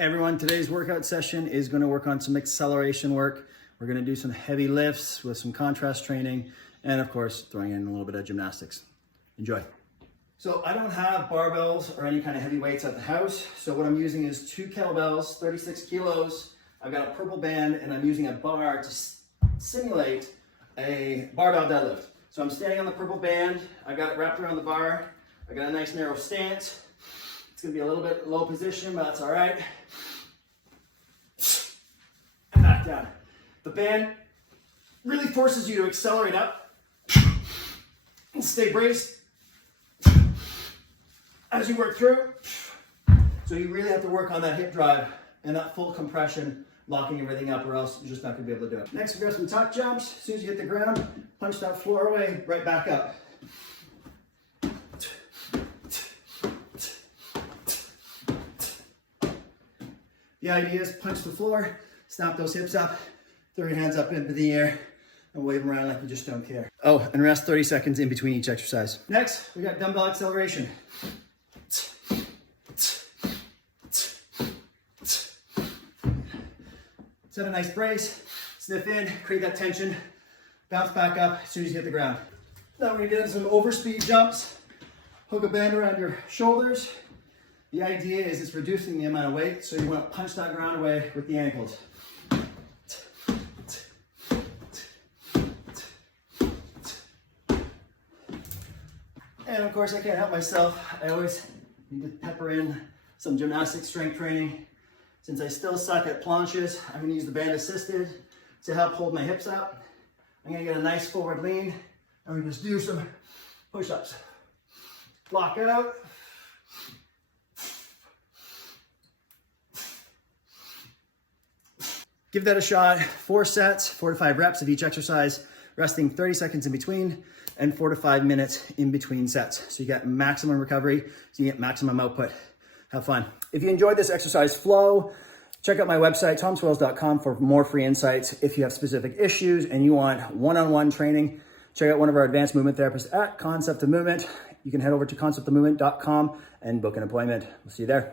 Hey everyone, today's workout session is going to work on some acceleration work. We're going to do some heavy lifts with some contrast training and of course throwing in a little bit of gymnastics. Enjoy. So I don't have barbells or any kind of heavy weights at the house. So what I'm using is 2 kettlebells, 36 kilos. I've got a purple band and I'm using a bar to simulate a barbell deadlift. So I'm standing on the purple band. I've got it wrapped around the bar. I got a nice narrow stance. It's gonna be a little bit low position, but that's all right. And back down. The band really forces you to accelerate up and stay braced as you work through. So you really have to work on that hip drive and that full compression, locking everything up, or else you're just not gonna be able to do it. Next, we've got some tuck jumps. As soon as you hit the ground, punch that floor away, right back up. The idea is punch the floor, snap those hips up, throw your hands up into the air, and wave them around like you just don't care. Oh, and rest 30 seconds in between each exercise. Next, we got dumbbell acceleration. Set a nice brace, sniff in, create that tension, bounce back up as soon as you hit the ground. Now we're gonna get into some overspeed jumps. Hook a band around your shoulders. The idea is it's reducing the amount of weight, so you want to punch that ground away with the ankles. And of course, I can't help myself. I always need to pepper in some gymnastic strength training. Since I still suck at planches, I'm going to use the band assisted to help hold my hips up. I'm going to get a nice forward lean, and we just do some push-ups. Block out. Give that a shot. 4 sets, 4 to 5 reps of each exercise, resting 30 seconds in between, and 4 to 5 minutes in between sets. So you get maximum recovery, so you get maximum output. Have fun. If you enjoyed this exercise flow, check out my website, tomswills.com, for more free insights. If you have specific issues and you want one-on-one training, check out one of our advanced movement therapists at Concept of Movement. You can head over to conceptofmovement.com and book an appointment. We'll see you there.